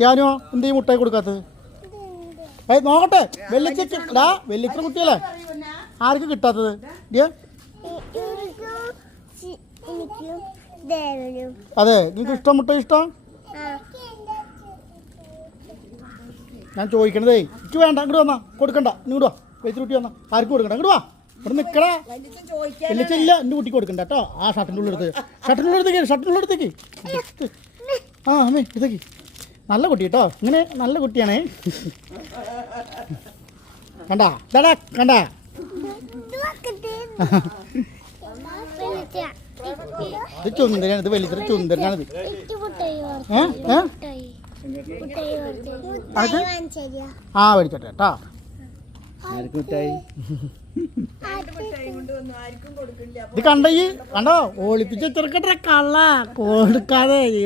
ധ്യാനോ എന്ത് മുട്ടായി കൊടുക്കാത്തത്? നോക്കട്ടെ, വെല്ലിച്ച കുട്ടിയല്ലേ, ആർക്ക് കിട്ടാത്തത്? അതെ, നിങ്ങൾക്ക് ഇഷ്ടം മുട്ടായി ഇഷ്ടം? ഞാൻ ചോദിക്കണതേ, എനിക്ക് വേണ്ട, ഇങ്ങോട്ട് വന്നാ കൊടുക്കണ്ട, ഇങ്ങോട്ട് വാ. വെച്ചിട്ട് കുട്ടി വന്നാ ആർക്കും കൊടുക്കണ്ട, ഇങ്ങോട്ട് വാ. ഇവിടെ നിൽക്കടാ. വെല്ലിച്ചില്ല, എൻ്റെ കുട്ടിക്ക് കൊടുക്കണ്ട കേട്ടോ. ആ ഷർട്ടിൻ്റെ ഉള്ളെടുത്തേക്ക് ആ അമ്മേ ഇതേക്ക്. നല്ല കുട്ടി കേട്ടോ, ഇങ്ങനെ നല്ല കുട്ടിയാണേ. കണ്ടാ ഇതാടാ, കണ്ടാ ഇത് ചുന്ദരാണ്, ഇത് വലിയ ചുന്ദരനാണിത്. ആ മേടിച്ചോട്ടെ കേട്ടോ. ഇത് കണ്ടോ, ഒളിപ്പിച്ച് ചെറുക്കട്ടെ കള്ള കൊടുക്കാതെ.